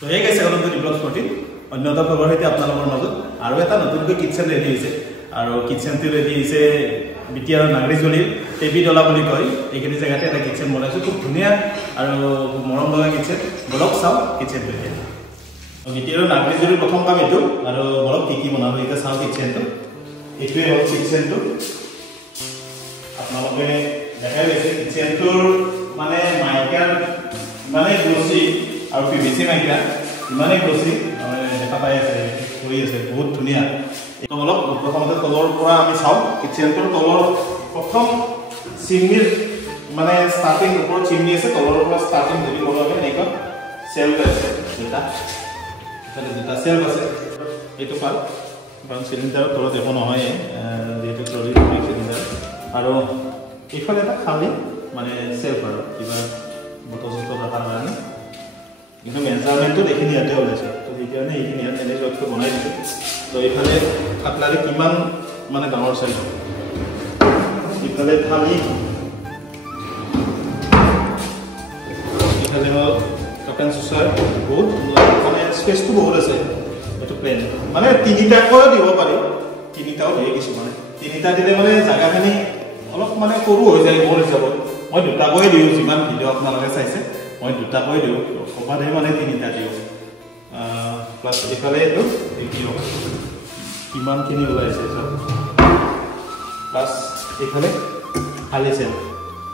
তো এই গেছে গলন্ত ডিভলপ 14 অন্যটা খবৰ হইতে আপোনালোকৰ মাজত আৰু এটা নতুনকৈ কিচেন ৰেডি হৈছে আৰু কিচেনটো ৰেডি হৈছে বিটিয়াৰ নাগৰিজলি টেবি ডলা বুলি কয় এইখিনি জায়গাতে এটা কিচেন বনাইছো খুব ধুনীয়া আৰু মৰম লগা কিচেন ব্লক চাও কিচেনটো বিটিয়াৰ নাগৰিজলি প্ৰথম কাম এটো আৰু ব্লক কি বনালো এটা চাও কিচেনটো এটোৱে হ'ল কিচেনটো আপোনালোকে দেখাই গৈছে কিচেনটোৰ মানে মাইকাৰ মানে গ্লসি আৰু পিভিসি মাইকা ইমানে গ্লসি দেখা পাই আছে হৈ আছে বহুত ধুনীয়া এটা অলপ প্ৰথমতে তলৰ পৰা আমি চাও কিচেনটোৰ তলৰ প্ৰথম চিমনিৰ মানে ষ্টাৰ্টিং ওপৰ চিমনি আছে তলৰ পৰা ষ্টাৰ্টিং ধৰি বনাবে নেক সেল আছে এটা সেল আছে এইটো পাল কাৰণ সিলিন্ডাৰ তলত দেখো নহয় যেটো ট্ৰলি সিলিন্ডাৰ আৰু ইফালে এটা খালি মানে সেল আৰু কিবা বটল ৰাখাৰ কাৰণে কিন্তু মেজাৰমেন্টটো দেখিনি ইয়াতে ওলাইছে তো এতিয়া নে এইখিনি ইয়াত এনে জটটো বনাই দিছে তো ইফালে কাটলাৰি কিমান মানে ডাঙৰ সাইজ ইফালে থালি ইফালে কাপেন সুসাৰ বহুত মানে স্পেসটো বহুত আছে এটো প্লেন মানে তিনিটা কৰি দিব পাৰি তিনিটাও দিয়ে কিছু মানে তিনিটা দিলে মানে জায়গাখিনি অলপ মানে সৰু হৈ যায় মোৰ হিচাপত মই দুটা কৰি দিও যিমান ভিডিও আপোনালোকে চাইছে মই দুটা কৰি দিও সবাদে মানে তিনিটা দিও প্লাস এফালে এটো দেখিও কিমান কিনি ওলাইছে সব প্লাস এফালে খালি সেল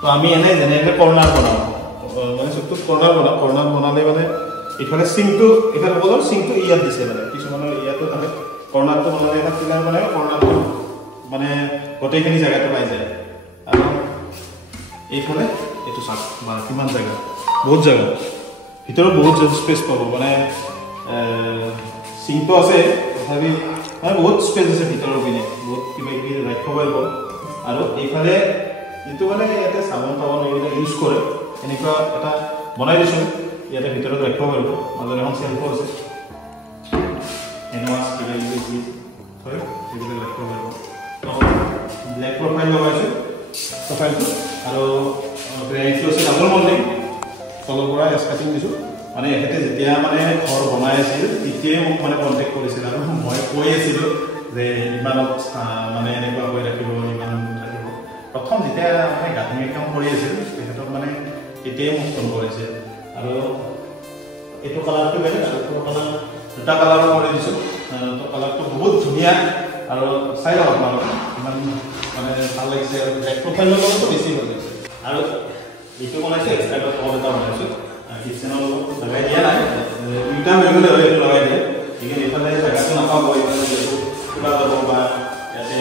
তো আমি এনে জেনেৰেলি কৰ্নাৰ বনাও মানে সবটো কৰ্নাৰ বনালে মানে এফালে সিংটো এফালে বলৰ সিংটো ইয়াত দিছে মানে কিছু মানে ইয়াতো থাকে কৰ্নাৰটো বনালে এটা কিলাৰ মানে কৰ্নাৰটো মানে গোটেইখিনি জায়গাটো পাই যায় আৰু এইফালে এটো সাত বা কিমান জায়গা বহুত জায়গা ভিতৰত বহুত স্পেস পাব মানে সিংটো আছে তথাপি মানে বহুত স্পেস আছে ভিতৰৰ পিনে বহুত কিবা কিবি ৰাখিব পাৰিব আৰু এইফালে ইটো মানে ইয়াতে সামন পাব এইটা ইউজ কৰে এনেকুৱা এটা বনাই দিছো ইয়াতে ভিতৰত ৰাখিব পাৰিব মাজৰ এখন সেলফ আছে এনৱাস কিবা কিবি হয় এইবিলাক ৰাখিব পাৰিব ব্লেক প্ৰফাইল লগাইছো প্ৰফাইলটো আৰু গ্ৰেনাইটটো আছে ডাবল মল্ডিং তলৰ পৰা স্কেচিং দিছো মানে এখেতে যেতিয়া মানে ঘৰ বনাই আছিল তেতিয়াই মোক মানে কন্টাক্ট কৰিছিল আৰু মই কৈ আছিল যে ইমানত মানে এনেকুৱা হৈ ৰাখিব ইমান ৰাখিব প্ৰথম যেতিয়া মানে গাঁথনি কাম কৰি আছিল তেখেতক মানে তেতিয়াই মোক ফোন কৰিছিল আৰু এইটো কালাৰটো বেলেগ আৰু এইটো কালাৰ দুটা কালাৰ কৰি দিছো তো কালাৰটো বহুত ধুনীয়া আৰু চাই লওক আপোনালোকে ইমান মানে ভাল লাগিছে আৰু ব্লেক প্ৰফাইলৰ লগতো বেছি ভাল লাগিছে আৰু এইটো বনাইছে এক্সট্ৰা টপ এটা বনাইছো কিচেনৰ লগত লগাই দিয়া নাই দুটা হৈ গ'লে এইটো লগাই দিয়ে এইখিনি এইফালে জাগাটো নাপাব এইফালে কিবা যাব বা ইয়াতে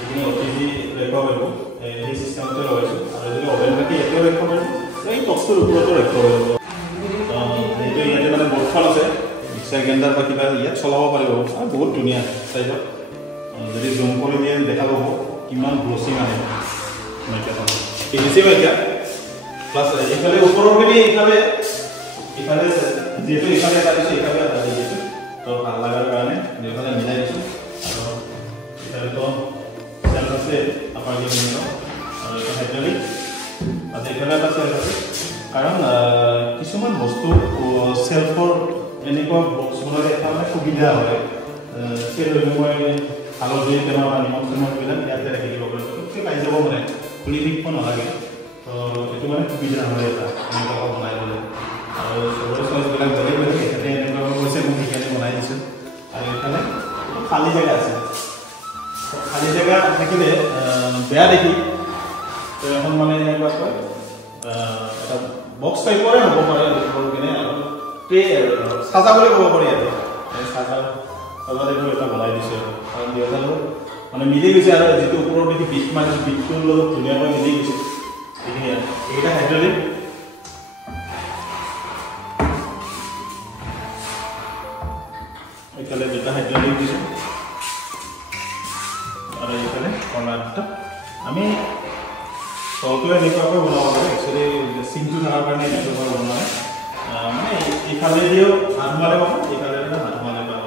এইখিনি অতিথি ৰাখিব পাৰিব এই চিষ্টেমতে লগাইছো আৰু যদি অভেন থাকে ইয়াতেও ৰাখিব পাৰিব এই টপটোৰ ওপৰতো ৰাখিব পাৰিব এইটো ইয়াতে মানে বৰ্ডখন আছে মিক্সাৰ গ্ৰাইণ্ডাৰ বা কিবা ইয়াত চলাব পাৰিব আৰু বহুত ধুনীয়া চাইজত যদি জুম কৰি দিয়ে দেখা পাব কিমান গ্লসি মানে পিভিসি মাইকা প্লাস এখানে উপৰৰ পিনে এখানে যেটো এখানে তাৰিছে এখানে তাৰি দিছো তো ভাল লাগাৰ কাৰণে এখানে মিলাই দিছো আৰু এখানে তো সেল আছে আপাৰ গেমিং আৰু এটা হাইড্ৰলিক আছে এখানে এটা সেল আছে কাৰণ কিছুমান বস্তু সেলফৰ এনেকুৱা বক্স বনালে এটা মানে সুবিধা হয় সেল মই হালধি তেলৰ নিমখ তেলৰ বিলাক ইয়াতে ৰাখি দিব পাৰিম তো পাই যাব মানে খুলি থাকিব নালাগে তো এইটো মানে সুবিধা হয় এটা এনেকুৱা বনাই ল'লে আৰু সবৰে চইচবিলাক বেলেগ বেলেগ এখানে এনেকুৱা কৈছে মোক সেইকাৰণে বনাই দিছোঁ আৰু এইফালে খালী জেগা আছে খালী জেগা থাকিলে বেয়া দেখি তো এখন মানে এনেকুৱা কয় এটা বক্স টাইপৰে হ'ব পাৰে সৰু কিনে আৰু ট্ৰে সাজা বুলি ক'ব পাৰি আৰু সাজা এটা বনাই দিছোঁ কাৰণ দেউতালো মানে মিলি গৈছে আৰু যিটো ওপৰৰ দেখি বিট মানে বিটটোৰ লগত ধুনীয়াকৈ মিলি গৈছে এইখিনি এইটা হাইড্ৰলিক এইফালে দুটা হাইড্ৰলিক দিছোঁ আৰু এইফালে কৰ্ণাৰটা আমি তলটো এনেকুৱাকৈ বনাব পাৰোঁ একচুৱেলি চিংটো থকাৰ কাৰণে এনেকুৱাকৈ বনোৱা মানে এইফালে দিও হাত মাৰে পাব এইফালে দিও হাত মাৰে পাব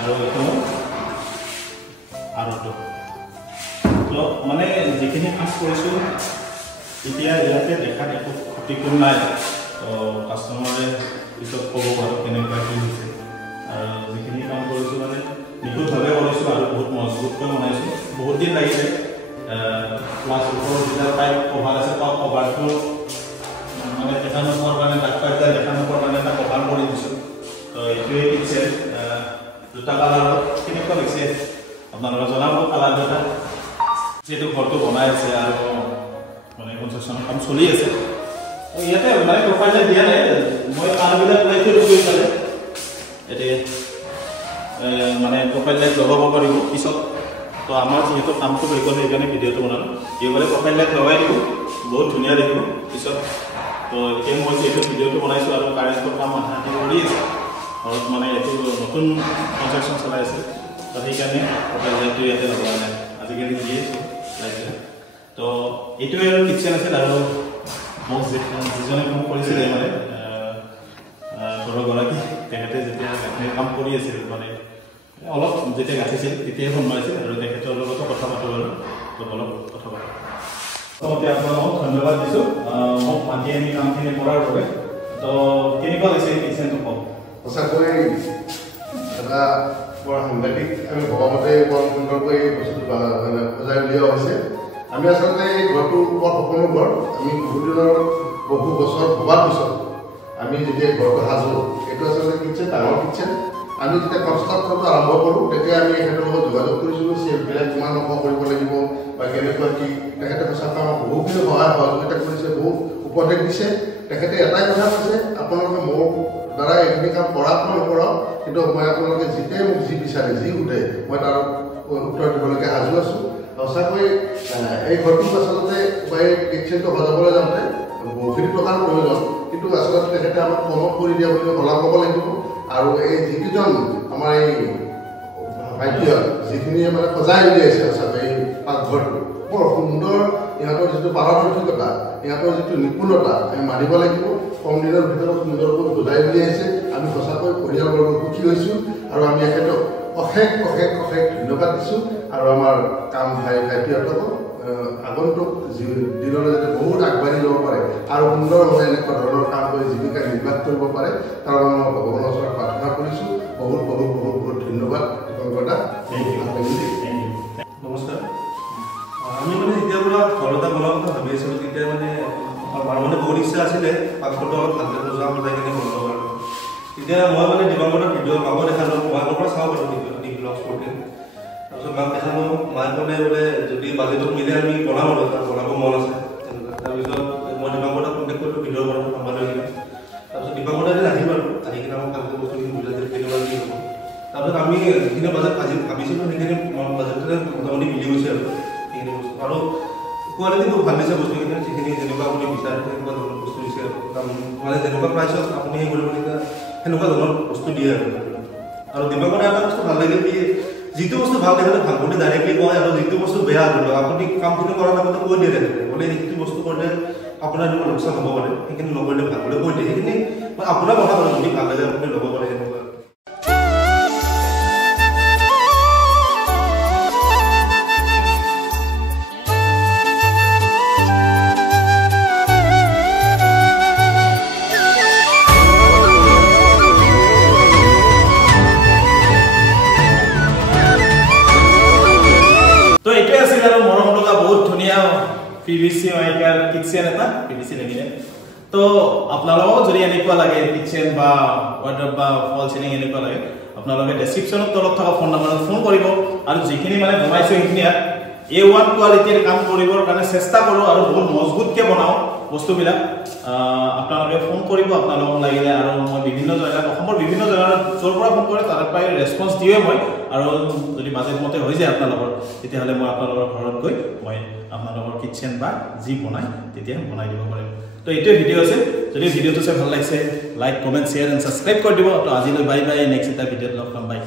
আৰু এইটো আৰু তো মানে যিখিনি কাজ কৰিছোঁ এতিয়া ইয়াতে দেখাত একো ক্ষতিপূৰ্ণ নাই তো কাষ্টমাৰে পিছত ক'ব বাৰু কেনেকুৱা কি হৈছে আৰু যিখিনি কাম কৰিছোঁ মানে নিখুঁতভাৱে কৰিছোঁ আৰু বহুত মজবুতকৈ বনাইছোঁ বহুত দিন লাগিছে প্লাছ ওপৰৰ যেতিয়া টাইপ কভাৰ আছে কভাৰটো মানে দেখা নোপোৱাৰ কাৰণে দাগ পাই যায় দেখা নোপোৱাৰ কাৰণে এটা কভাৰ কৰি দিছোঁ তো এইটোৱে কিটচেন দুটা কালাৰত কেনেকুৱা লাগিছে আপোনালোকে জনাব কালাৰ দুটা যিহেতু ঘৰটো বনাই আছে আৰু মানে কনষ্ট্ৰাকশ্যনৰ কাম চলি আছে ইয়াতে মানে প্ৰফাইল দিয়া নাই মই কামবিলাক ওলাই থৈ দিছোঁ এইফালে এতিয়া মানে প্ৰফাইল লাইট লগাব পাৰিব পিছত তো আমাৰ যিহেতু কামটো হৈ গ'ল সেইকাৰণে ভিডিঅ'টো বনালোঁ এইফালে প্ৰফাইল লাইট লগাই দিব বহুত ধুনীয়া দেখিব পিছত তো এতিয়া মই যিহেতু ভিডিঅ'টো বনাইছোঁ আৰু কাৰেণ্টৰ কাম আধাটি কৰি আছে ঘৰত মানে এইটো নতুন কনষ্ট্ৰাকশ্যন চলাই আছে তো সেইকাৰণে প্ৰফাইল লাইটটো ইয়াতে লগোৱা নাই আজিকালি দিয়ে লাইটটো তো এইটোৱে আৰু কিটচেন আছিল আৰু মোক যিজনে ফোন কৰিছিলে মানে ঘৰৰগৰাকী তেখেতে যেতিয়া গাঁঠিৰ কাম কৰি আছিল মানে অলপ যেতিয়া গাঁঠিছিল তেতিয়াই ফোন মাৰিছিল আৰু তেখেতৰ লগতো কথা পাতোঁ আৰু তো অলপ কথা পাতোঁ এতিয়া আপোনালোকক ধন্যবাদ দিছোঁ মোক মাতি আনি কামখিনি কৰাৰ বাবে তো কেনেকুৱা লাগিছে কিটচেনটো কওক সঁচাকৈ এটা বৰ সাংঘাতিক আমি ভবামতে বৰ সুন্দৰকৈ বস্তুটো সজাই উলিওৱা হৈছে আমি আচলতে এই ঘৰটো বৰ সপোনৰ ঘৰ আমি বহুদিনৰ বহু বছৰ ভবাৰ পিছত আমি যেতিয়া ঘৰটো সাজোঁ এইটো আচলতে কিটচেন ডাঙৰ কিটচেন আমি যেতিয়া কনষ্ট্ৰাকশ্যনটো আৰম্ভ কৰোঁ তেতিয়া আমি এখেতৰ লগত যোগাযোগ কৰিছিলোঁ চেফবিলাক কিমান ওখ কৰিব লাগিব বা কেনেকুৱা কি তেখেতে সঁচাকৈ আমাক বহুখিনি সহায় সহযোগিতা কৰিছে বহু উপদেশ দিছে তেখেতে এটাই কথা কৈছে আপোনালোকে মোৰ দ্বাৰা এইখিনি কাম কৰাওক বা নকৰাওক কিন্তু মই আপোনালোকে যেতিয়াই মোক যি বিচাৰে যি সোধে মই তাৰ উত্তৰ দিবলৈকে সাজু আছোঁ সঁচাকৈ এই ঘৰটোত আচলতে বা এই কিটচেনটো সজাবলৈ যাওঁতে বহুখিনি টকাৰ প্ৰয়োজন কিন্তু আচলতে তেখেতে আমাক কমত কৰি দিয়া বুলি সলাব ক'ব লাগিব আৰু এই যিকেইজন আমাৰ এই ভাইটিহঁত যিখিনিয়ে মানে সজাই উলিয়াইছে আচলতে এই পাকঘৰটো বৰ সুন্দৰ ইহঁতৰ যিটো পাৰদৰ্শিকতা ইহঁতৰ যিটো নিপুণতা আমি মানিব লাগিব কম দিনৰ ভিতৰত সুন্দৰকৈ সজাই উলিয়াইছে আমি সঁচাকৈ পৰিয়ালবৰ্গ সুখী হৈছোঁ আৰু আমি এখেতক অশেষ অশেষ অশেষ ধন্যবাদ দিছোঁ আৰু আমাৰ কাম ভাইটিহঁতক আগন্তুক দিনলৈ যাতে বহুত আগবাঢ়ি যাব পাৰে আৰু সুন্দৰভাৱে এনেকুৱা ধৰণৰ কাম কৰি জীৱিকা নিৰ্বাহ কৰিব পাৰে তাৰ বাবে মই ভগৱানৰ ওচৰত প্ৰাৰ্থনা কৰিছোঁ বহুত বহুত বহুত বহুত ধন্যবাদ নমস্কাৰ আমি মানে যেতিয়া পৰা ঘৰ এটা বনোৱাৰ কথা ভাবি আছিলোঁ তেতিয়া মানে আমাৰ মানে বহুত ইচ্ছা আছিলে পাকঘৰটো অলপ ভালকৈ সজোৱা সজাই কিনে বনাব কাৰণে তেতিয়া মই মানে দিবাংগৰ ভিডিঅ' মাকক দেখালোঁ মোবাইলৰ পৰা চাওঁ বাৰু ব্লগছ কৰোঁতে তাৰপিছত মাক দেখালোঁ মায়ে ক'লে বোলে যদি বাজেটত মিলে আমি বনাম আৰু তাৰ বনাব মন আছে তেনেকুৱা তাৰপিছত মই দিবাংগৰ কণ্টেক্ট কৰিলোঁ ভিডিঅ' বনাব নাম্বাৰ লৈ কিনে তাৰপিছত দিবাংগৰ আহিম আৰু আহি কিনে আমাক ভালকৈ বস্তুখিনি বুজাই দিলে কেনেকুৱা কি হ'ব তাৰপিছত আমি যিখিনি বাজেট ভাবিছিলোঁ সেইখিনি বাজেটতে মোটামুটি মিলি গৈছে আৰু সেইখিনি বস্তু আৰু কোৱালিটি খুব ভাল দিছে বস্তুখিনি যিখিনি যেনেকুৱা আপুনি বিচাৰে তেনেকুৱা ধৰণৰ বস্তু দিছে মানে যেনেকুৱা প্ৰাইচত আপুনি সেই কৰিব সেনেকুৱা ধৰণৰ বস্তু দিয়ে আৰু দিবাংগৰ এটা বস্তু ভাল লাগিল কি যিটো বস্তু ভাল দেখালে ভাল বুলি ডাইৰেক্টলি কয় আৰু যিটো বস্তু বেয়া ধৰি আপুনি কামখিনি কৰাৰ আগতে কৈ দিয়ে থাকে বোলে যিটো বস্তু কৰিলে আপোনাৰ যিটো লোকচান হ'ব পাৰে সেইখিনি নকৰিলে ভাল বুলি কৈ দিয়ে সেইখিনি আপোনাৰ কথা বাৰু যদি ভাল লাগে আপুনি ল'ব পাৰে সেনেকুৱা PVC মাইকাৰ কিটচেন এটা PVC লাগিলে তো আপোনালোকক যদি এনেকুৱা লাগে কিটচেন বা ৱাৰ্ড্ৰব বা ফল সিলিং এনেকুৱা লাগে আপোনালোকে ডেসক্ৰিপচনত তলত থকা ফোন নম্বৰত ফোন কৰিব আৰু যিখিনি মানে বনাইছো সেইখিনি A1 কোৱালিটিৰ কাম কৰিবৰ কাৰণে চেষ্টা কৰোঁ আৰু বহুত মজবুতকৈ বনাওঁ বস্তুবিলাক আপোনালোকে ফোন কৰিব আপোনালোকক লাগিলে আৰু মই বিভিন্ন জায়গাত অসমৰ বিভিন্ন জায়গাত য'ৰ পৰা ফোন কৰে তাৰ পৰাই ৰেছপন্স দিওঁ মই আৰু যদি বাজেট মতে হৈ যায় আপোনালোকৰ তেতিয়াহ'লে মই আপোনালোকৰ ঘৰত গৈ মই আপোনালোকৰ কিটচেন বা যি বনাই তেতিয়া বনাই দিব পাৰিম তো এইটোৱে ভিডিঅ' আছে যদি ভিডিঅ'টো চাই ভাল লাগিছে like comment share and subscribe কৰি দিব তো আজিলৈ বাই বাই নেক্সট এটা ভিডিঅ'ত লগ পাম বাই